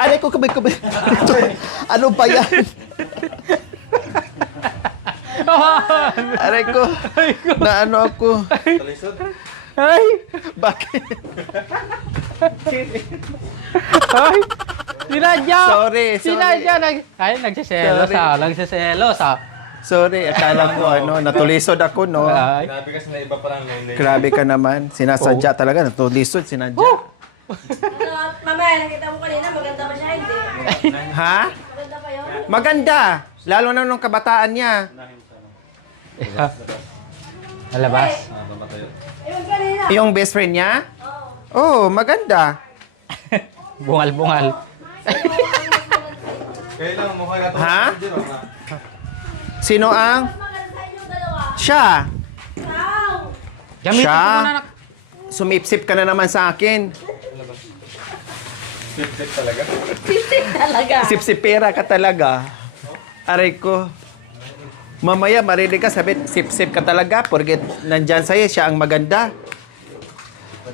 Aray ko, kabay. Ano ba yan? Aray ko. Na ano ako. Ay! Bakit? Ay! Sinadya! Sorry. Sinadya! Nagsiselos ah. Sorry, akala ko natulisod ako, no? Ay. Grabe kasi na iba parang lele. Grabe ka naman. Sinasadya talaga. Natulisod, sinadya. Mamaya, nakita mo kanina, maganda ba siya? Hindi. Ha? Maganda ba yun? Maganda. Lalo na nung kabataan niya. Malabas. Ewan kanina. Yung best friend niya? Oh, maganda. Bungal-bungal. Kailangan mo kaya ito. Ha? Sino ang? Maganda sa inyong dalawa. Siya. Wow! Gamitin Siya? ko muna. Sumipsip ka na naman sa akin. Sip-sip talaga. Sisig talaga. Sipsipera ka talaga. Aray ko. Mamaya marinig ka sabi, sip-sip ka talaga porket nandyan sa'yo, siya ang maganda.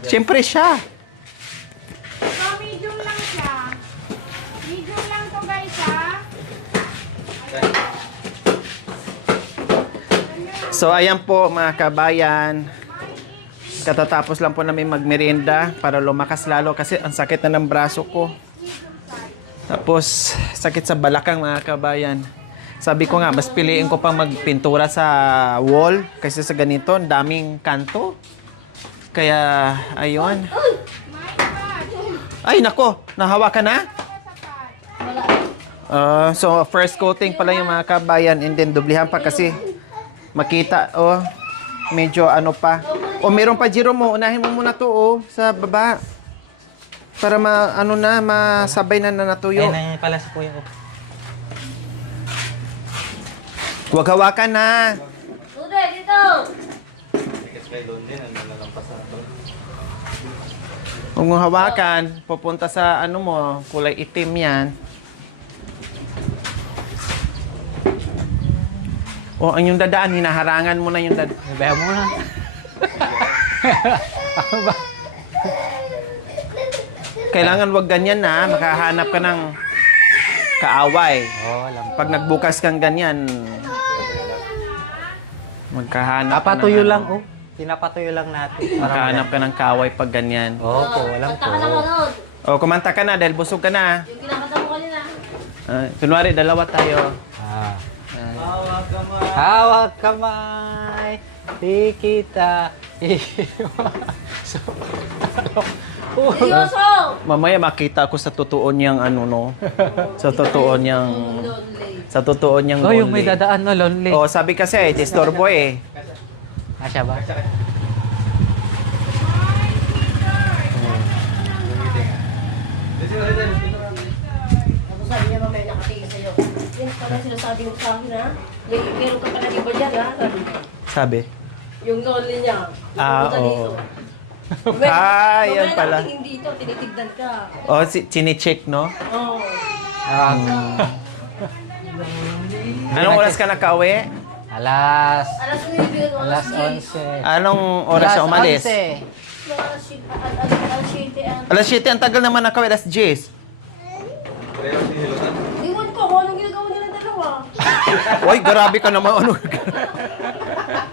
Siyempre siya. So, medium lang siya. Medium lang to guys, ha? So ayan po mga kabayan. Katatapos lang po namin magmerienda para lumakas lalo kasi ang sakit na ng braso ko. Tapos sakit sa balakang mga kabayan. Sabi ko nga, mas piliin ko pang magpintura sa wall kasi sa ganito, ang daming kanto. Kaya, ayun. Ay, nako, nahawa ka na? So, first coating pala yung mga kabayan and then dublihan pa kasi makita, medyo ano pa. Meron pa, Jiro mo, unahin mo muna to, sa baba. Para masabay na natuyo. Ayun na pala si kuya ko. Huwag hawakan na. Tude, dito! Tickets kay Lon din, ano nalampas na ito. Huwag mo hawakan, pupunta sa kulay itim yan. Ang yung dadaan, hinaharangan mo na yung dadaan. Sabihan mo na. Ako ba? Kailangan wag ganyan na, makahanap ka ng kaaway. Alam. Pag nagbukas kang ganyan, magkahanap Papatuyo ka ng, lang, Pinapatuyo lang natin. Magkahanap ka ng kaaway pag ganyan. Opo, alam Kanta ko. ka na manood. Kumanta ka na dahil busog ka na. Yung kinakanta mo kanina. Kunwari, dalawa tayo. Hawak kamay, di kita so, Seryoso! Mamaya makita ko sa totoo niyang sa totoo niyang Lonely. yung may dadaan na lonely. Sabi kasi, disturbo eh. Siya ba? Tapos sabi niya mamaya nakatingin sa'yo. Yan pala sinasabi mo sa akin, ha? Meron ka pala iba dyan, ha? Sabi niya. Sabi? Yung lonely niya. Pupunta oo. dito. Yan pala. Nakatingin dito, tinitignan ka. Chine-check, no? Oo. Anong oras ka nakauwi? Alas Alas 9, alas 11. Anong oras siya umalis? Alas 7. Alas 7, ang tagal naman nakauwi. Alas 10. Pero si Hilotan. Iwan ko kung anong ginagawa nilang dalawa. Uy, grabe ka naman.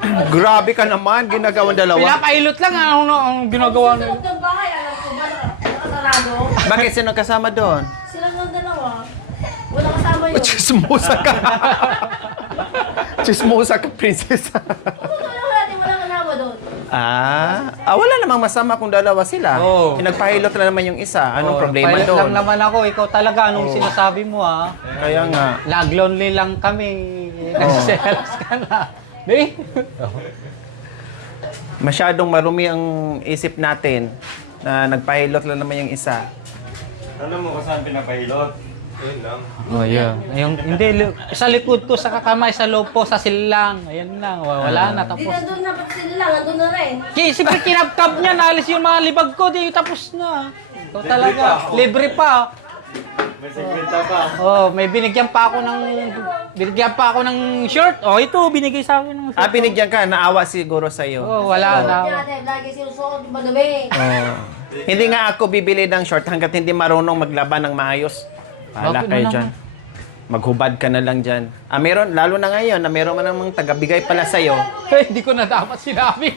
Grabe ka naman, ginagawang dalawa. Pinapailot lang ang ginagawa Sa loob ng bahay, alam ko ba nakasarado? Bakit sino kasama doon? Silang lang dalawa. Wala kasama yun. Chismosa ka. Chismosa ka, prinsesa. Totoo lang natin, wala kasama doon. Wala namang masama kung dalawa sila. Oo. Pinagpahilot na naman yung isa. Anong problema pilot doon? lang naman ako. Ikaw talaga, anong sinasabi mo, Kaya nga. Lag-lonely lang kami. Nagsiselos ka na. Di? Masyadong marumi ang isip natin na nagpahilot lang naman yung isa. Alam mo kung saan pinapahilot? Yun lang. Yeah. Hindi, sa likod ko, sa kakamay, sa loob po, sa silang. Ayan lang, wala na, Di tapos. na doon na, ba't sila lang, nandun na rin. Siyempre, kinabkab niya, naalis yung mga libag ko, di tapos na. Ito talaga, libre pa. May 50 pa. Oh, may binigyan pa ako ng short. Oh, ito binigay sa akin ng short. Binigyan ka, naawa siguro sa'yo. Oh, wala na. Natin, lagi sinusuot, madumi. Hindi nga ako bibili ng short hanggat hindi marunong maglaban ng maayos. Paala Bakit kayo mo dyan. Maghubad ka na lang dyan. Meron, lalo na ngayon, na meron man namang tagabigay pala sa'yo. Hindi ko na dapat sinabi.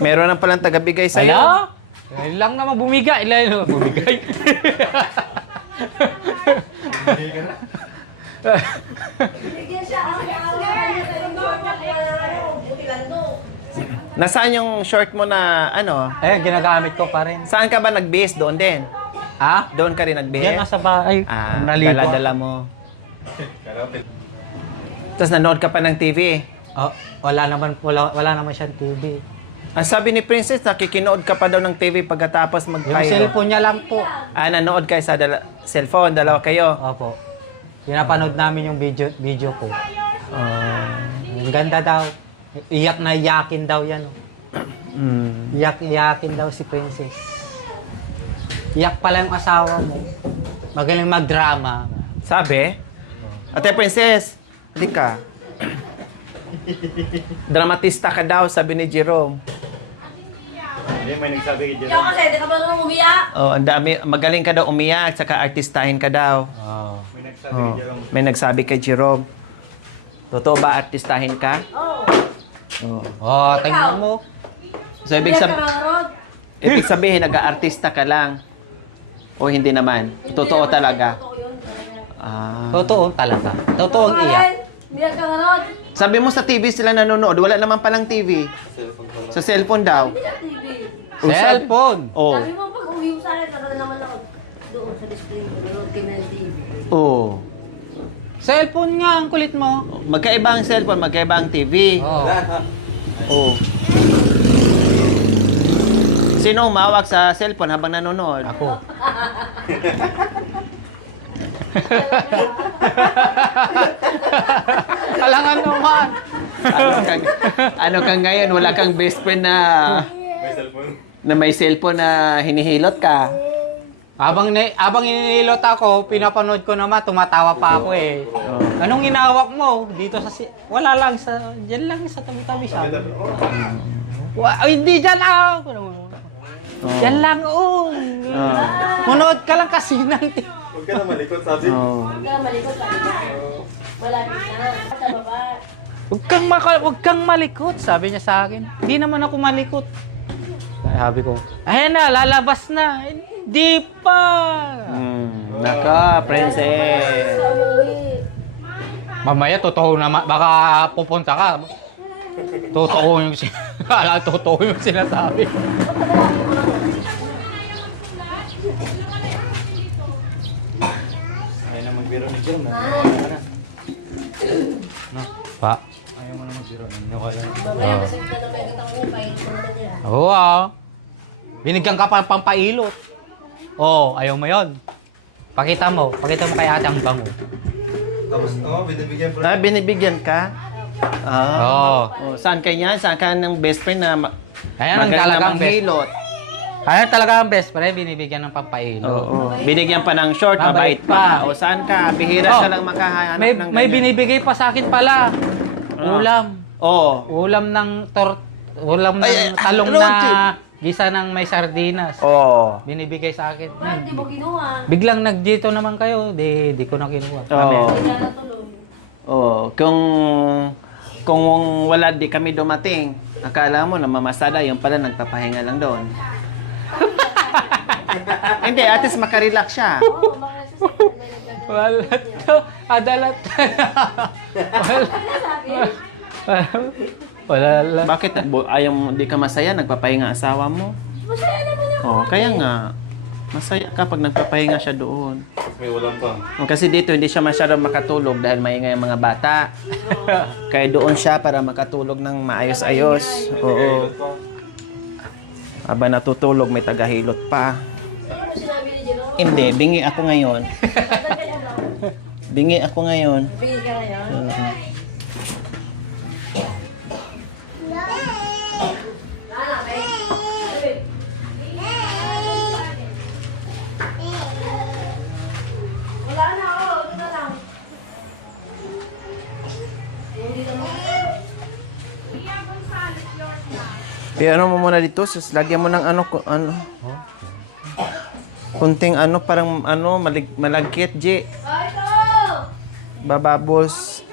Meron na palang tagabigay sa'yo. Ala? Ilan lang naman bumigay. Ilan naman bumigay. Bigyan siya, Nasaan yung short mo na, ano? Ayun, ginagamit ko pa rin. Saan ka ba nag-base? Doon din? Ha? Doon ka rin nag-base? Yan nasa bahay. Naligo. Dala-dala mo. Tapos nanood ka pa ng TV. Oh, wala naman siyang TV. Ang sabi ni Princess, nakikinood ka pa daw ng TV pagkatapos Yung mag-Cairo. cellphone niya lang po. Nanood kayo sa cellphone, dalawa kayo. Opo. Pinapanood namin yung video ko. Ang ganda daw. Iyak na iyakin daw yan. Iyakin daw si Princess. Iyak pala yung asawa mo. Magaling magdrama. Sabi? Ate Princess, hindi ka. Dramatista ka daw, sabi ni Jerome. Hindi, may nagsabi kay Ikaw Jerome. kasi, di ka ba naman umiyak? Ang dami, magaling ka daw umiyak, saka artistahin ka daw. May nagsabi kay Jerome. May nagsabi kay Jerome. Totoo ba artistahin ka? Oo. Oh, tingnan mo. So, ibig sabihin, nag-aartista ka lang. O hindi naman? Totoo talaga? Totoo talaga. Totoo ang iyak. Biyak ka ngarod. Sabi mo sa TV sila nanonood, wala naman palang TV. Sa cellphone daw. Biyak TV. Cellphone. Oh. Sabi mo, pag uwi mo sa akin, tara naman ako doon sa display ko. Nanood kami ng TV. Oh. Cellphone nga, ang kulit mo. Magkaiba ang cellphone, magkaiba ang TV. Oh. Oh. Sino umawak sa cellphone habang nanonood? Ako. Alangan naman. Ano kang ngayon? Wala kang best friend na May cellphone. may cellphone na hinihilot ka. Habang inilot ako, pinapanood ko naman, tumatawa pa ako eh. Anong inawak mo? Dito sa wala lang sa diyan lang sa tabi-tabi siya. Hindi diyan ako. Diyan lang Munood ka lang kasi ng Huwag ka na malikot, sabi. Huwag ka malikot sa malapit na. Sa baba. Huwag kang malikot, sabi niya sa akin. Hindi naman ako malikot. Sabi ko, ayan na, lalabas na. Hindi pa. Naka, princess. Sa umuwi. Mamaya, totoo naman. Baka pupunta ka. Totoo yung totoo yung sinasabi. Ayaw na magbiro ni Jerome. Pa? Ayaw mo na magbiro. Ano ka lang? Mamaya, masakit na may gatang upay. Ito naman nila. Oo Binigyan ka pa pampailot. Ayaw mo yon. Pakita mo kay ate ang bango. Tapos, binibigyan po. Binibigyan ka? Saan ka niyan? Saan ka ng best friend na Ayan ang magaling talagang na best. manghilot? Ayan talaga ang best friend, binibigyan ng pampailot. Binigyan pa ng short, mabait Mabait pa. pa. Saan ka? Bihira Oh, ka lang makahanap May ng may ganyan. binibigay pa sa akin pala. Ulam. Ulam ng talong ano, na gisa ng may sardinas. Binibigay sa akin. Bakit di mo kinuha? Biglang nagdito naman kayo, di ko na kinuha. Hindi na natulog. Kung wala di kami dumating, akala mo na mamasada, yung pala nagpapahinga lang doon. Hindi, at least makarelax siya. Oo, mga nagsasabi na nagdadala. Wala to. Adalat. Wala. Bakit ayaw mo, di ka masaya, nagpapahinga asawa mo? Masaya naman ako. Kaya nga, masaya ka pag nagpapahinga siya doon. May ulam pa. Kasi dito hindi siya masyadong makatulog dahil maingay ang mga bata. Kaya doon siya para makatulog ng maayos-ayos. Oo. Habang natutulog, may tagahilot pa. Ano sinabi ni Jerome? Hindi, bingi ako ngayon. Tagal ka na daw. Bingi ako ngayon. Bigil ka na yun? Ano mo muna dito, sus, lagyan mo ng ano, kunting ano, parang ano, malagkit, G. Bababos.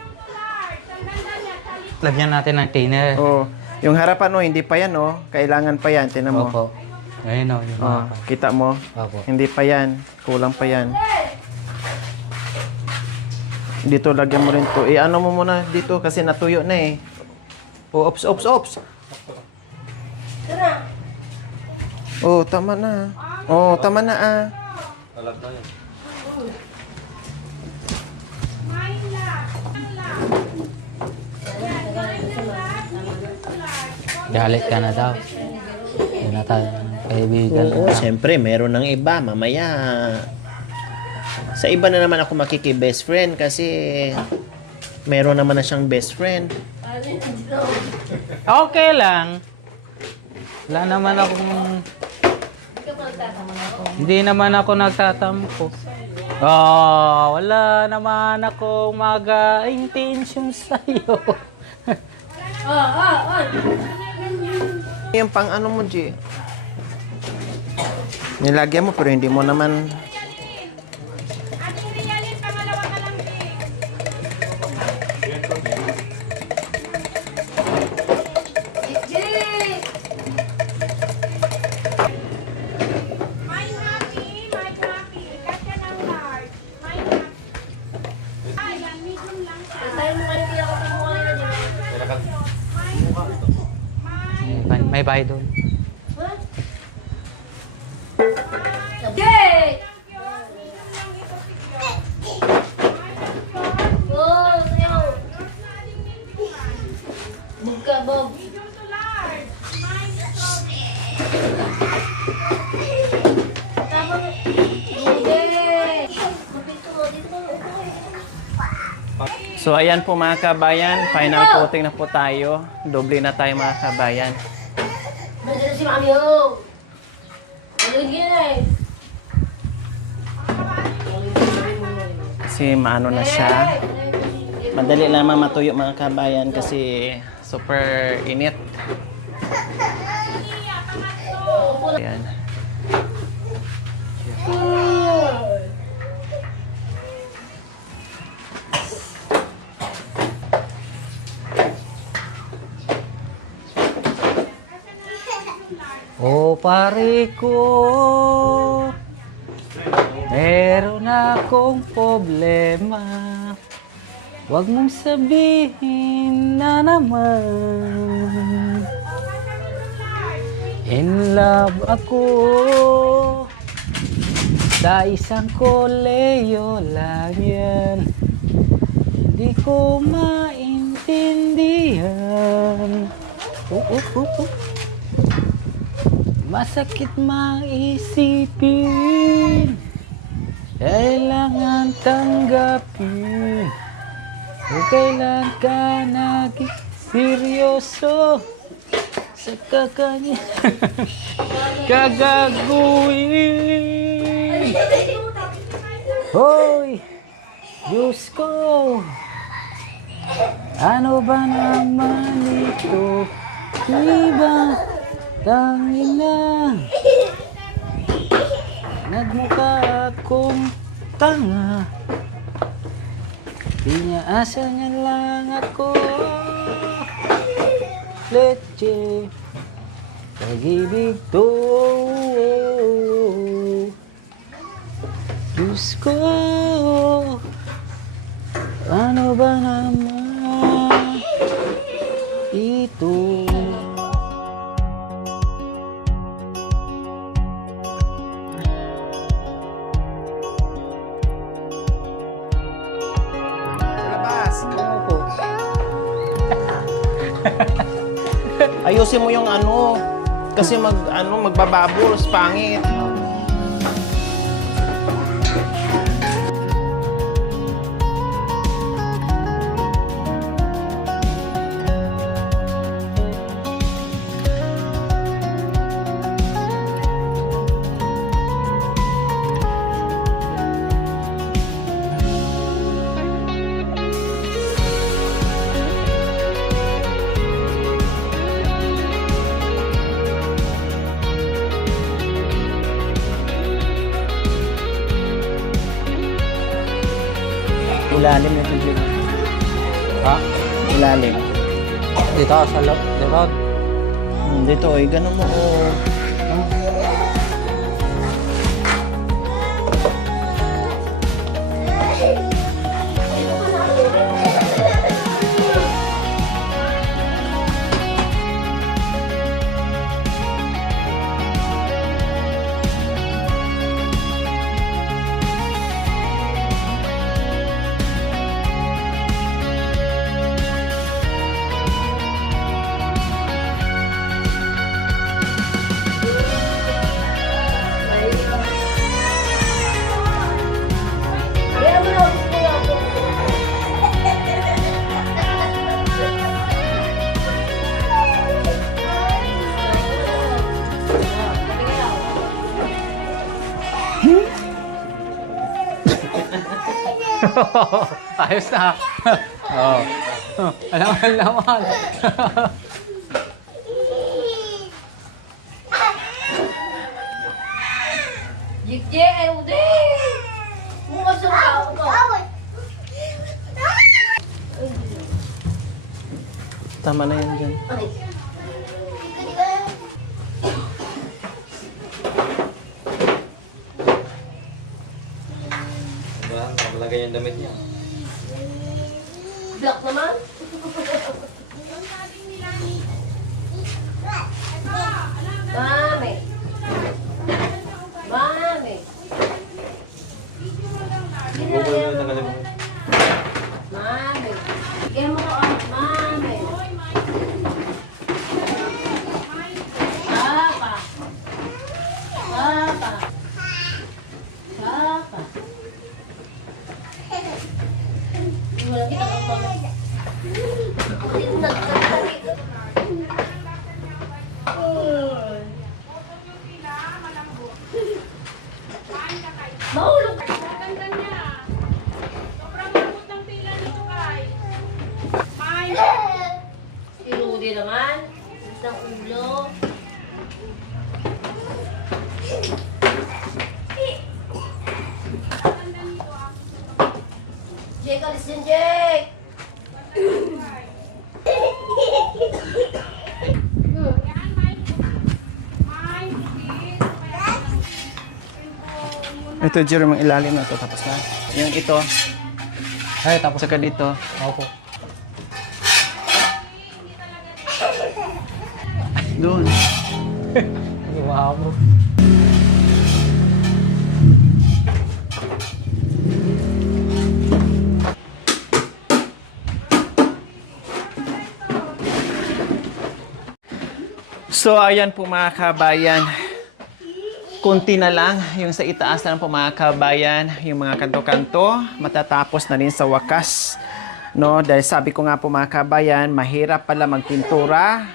Lagyan natin ng thinner. Oh, yung harapan, oh, hindi pa yan, oh. Kailangan pa yan, tinan mo. Opo. Ayun o. Yung Oh, kita mo? Opo. Hindi pa yan. Kulang pa yan. Dito, lagyan mo rin to. Ano mo muna dito kasi natuyo na eh. Oh, ops. Oh, tama na. Oh, tama na ah. Galit ka na daw. Hindi na tayo kaibigan. Oo, siyempre, meron ng iba. Mamaya, sa iba na naman ako makiki-best friend kasi meron naman na siyang best friend. Okay lang. Wala naman akong... Hindi naman ako nagtatampo. Wala naman akong mag-intention sa'yo. Yung pang ano mo, G. Nilagyan mo pero hindi mo naman... Ate Rialin, pangalawa ka lang din. My happy. Kasi ng large. My happy. Ayan, medium lang siya. May bahay doon. Medium to large. Mine strawberry. So, ayan po mga kabayan. Final coating na po tayo. Doble na tayo mga kabayan. Nandiyan si Mami, oh. Ayun yan. Kasi maano na siya. Madali lamang matuyo mga kabayan kasi super init. Ayan. Oh, pare ko, meron akong problema. Huwag mong sabihin na naman. In love ako sa isang koleyo lang yan. Hindi ko maintindihan. Masakit maisipin, kailangan tanggapin. Kung kailan ka naging seryoso sa kakanya kagagawin. Hoy, Diyos ko, ano ba naman ito? Diba? Tangina, nagmukha akong tanga. Pinaasa niya lang ako. Leche, pag-ibig to. Diyos ko, ano ba naman ito? Ayusin mo yung ano kasi magbabubbles pangit. Ilalim ito, Jiro. Ha? Ilalim. Dito, sa loob. Dito. Dito, eh. Ganun mo, oh. Kaya mo na, gusto ko ako. Ayos na. Oo. Alam mo naman. Jikje, ude! Bukas ang tao ko. Tama na yan dyan. Ay. Diba? Nakalagay yung damit niya. Black naman. Mami. Mami. Google na tanggalin mo. Mami. Bigyan mo ko ang mami. Papa. Papa. Papa. Wala kita ang mami. Mahulog. Maganda niya. Sobrang lambot ng tela nito, guys. May Si Rudy naman. Isang ulo. Jake, alis din, Jake! yan, may bibig. Ito, Jiro, mga ilalim na ito. Tapos na. Yung ito. Ay, tapos. Saka dito. Opo. Doon. Wow. So, ayan po mga kabayan. Kunti na lang yung sa itaas na lang po mga kabayan. Yung mga kanto-kanto, matatapos na rin sa wakas. No? Dahil sabi ko nga po mga kabayan, mahirap pala magpintura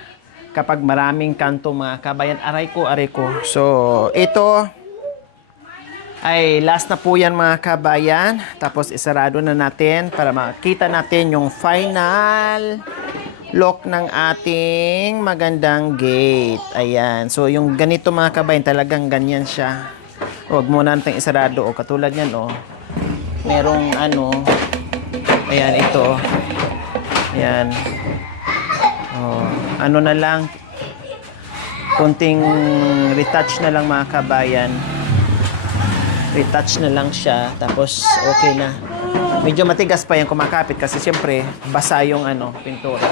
kapag maraming kanto mga kabayan. Aray ko. So, ito ay last na po yan mga kabayan. Tapos isarado na natin para makita natin yung final look ng ating magandang gate. Ayan. So, yung ganito mga kabayan, talagang ganyan siya. Huwag muna natin isarado. O, katulad yan, o. Merong ano. Ayan, ito. Ayan. O, ano na lang. Kunting retouch na lang mga kabayan. Retouch na lang siya. Tapos, okay na. Medyo matigas pa yung kumakapit kasi siyempre, basa yung ano, pintura.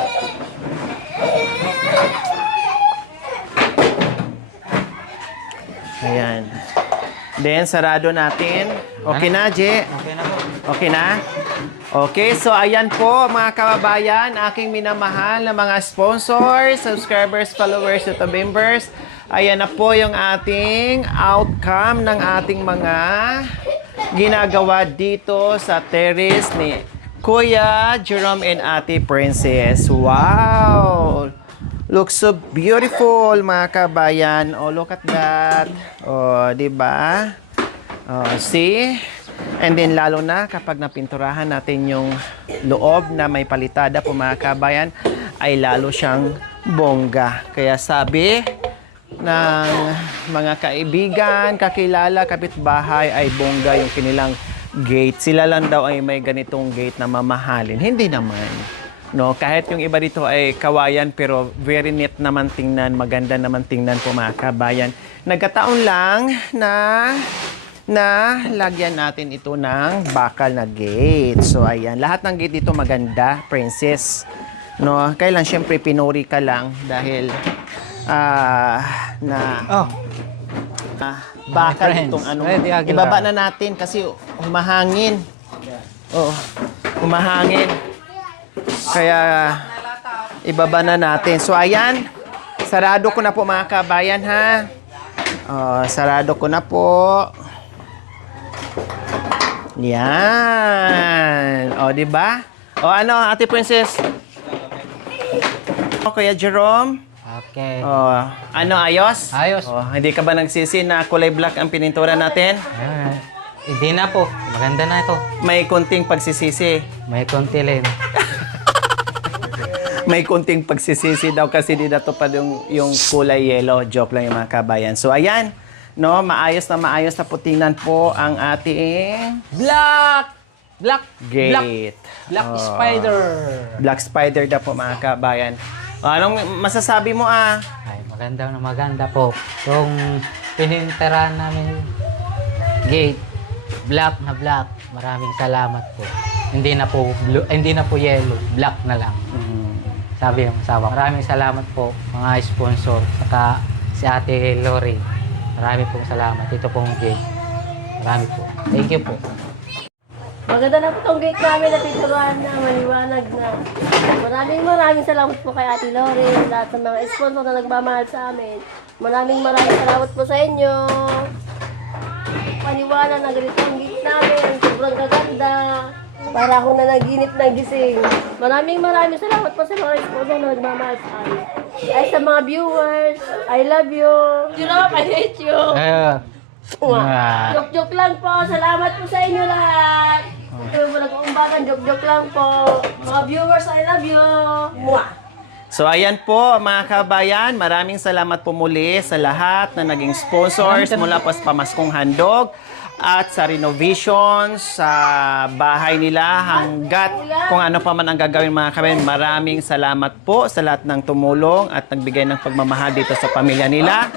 Ayan. Then, sarado natin. Okay na, Je? Okay na po. Okay na? Okay, so ayan po mga kababayan, aking minamahal na mga sponsors, subscribers, followers, YouTube members. Ayan na po yung ating outcome ng ating mga ginagawa dito sa terrace ni Kuya Jerome and Ate Princess. Wow! Looks so beautiful mga kabayan. Oh, look at that. Oh, di ba? Oh, see? And then lalo na kapag napinturahan natin yung loob na may palitada po mga kabayan, ay lalo siyang bongga. Kaya sabi ng mga kaibigan, kakilala, kapitbahay ay bongga yung kanilang gate. Sila lang daw ay may ganitong gate na mamahalin. Hindi naman. No, kahit yung iba dito ay kawayan pero very neat naman tingnan, maganda naman tingnan po mga kabayan. Nagkataon lang na lagyan natin ito ng bakal na gate. So ayan, lahat ng gate dito maganda, princess. No, kailan syempre pinuri ka lang dahil bakal friends, itong ano. Freddy Aguilar. Ibaba na natin kasi humahangin. Oo, humahangin. Kaya ibaba na natin. So ayan, sarado ko na po mga kabayan ha. Sarado ko na po. Yan. Di ba? Ano, Ate Princess? Kuya Jerome? Okay. Ano, ayos? Ayos. Hindi ka ba nagsisi na kulay black ang pinintura natin? Hindi na po. Maganda na ito. May konting pagsisisi. May konti lang. May konting pagsisisi daw kasi di natupad yung kulay yellow. Joke lang yung mga kabayan. So, ayan. No, maayos na po tingnan po ang ating Black gate. Black spider. Black spider daw po mga kabayan. Anong masasabi mo Ay, maganda po. Yung pinintirahan namin gate, black na black. Maraming salamat po. Hindi na po blue, hindi na po yellow, black na lang. Sabi ng asawa, maraming salamat po mga sponsor, saka si Ate Lori. Maraming pong salamat. Ito pong gate. Marami po. Thank you po. Maganda na po itong gate namin na pinturuan na maliwanag na. Maraming salamat po kay Ate Lori, lahat ng mga sponsor na nagmamahal sa amin. Maraming salamat po sa inyo. Paniwala na ganito ang gate namin. Sobrang gaganda. Para ako na naginip na gising. Maraming salamat po sa mga sponsor na nagmamahal sa amin. Ay sa mga viewers, I love you. Jerome, I hate you. Joke-joke lang po. Salamat po sa inyo lahat. Ito mo nag-uumbagan, joke-joke lang po. Mga viewers, I love you. Mwah! So ayan po mga kabayan, maraming salamat po muli sa lahat na naging sponsors mula po sa Pamaskong Handog at sa renovations sa bahay nila hanggat kung ano pa man ang gagawin mga kabayan. Maraming salamat po sa lahat ng tumulong at nagbigay ng pagmamahal dito sa pamilya nila.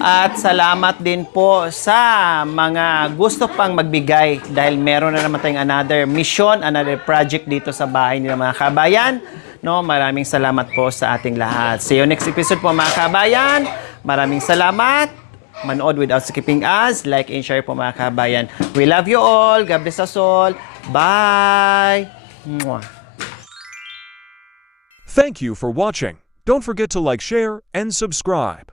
At salamat din po sa mga gusto pang magbigay dahil meron na naman tayong another mission, another project dito sa bahay nila mga kabayan. No, maraming salamat po sa ating lahat. See you next episode po mga kabayan. Maraming salamat. Manood without skipping us. Like and share po mga kabayan. We love you all. God bless us all. Bye. Mwah. Thank you for watching. Don't forget to like, share, and subscribe.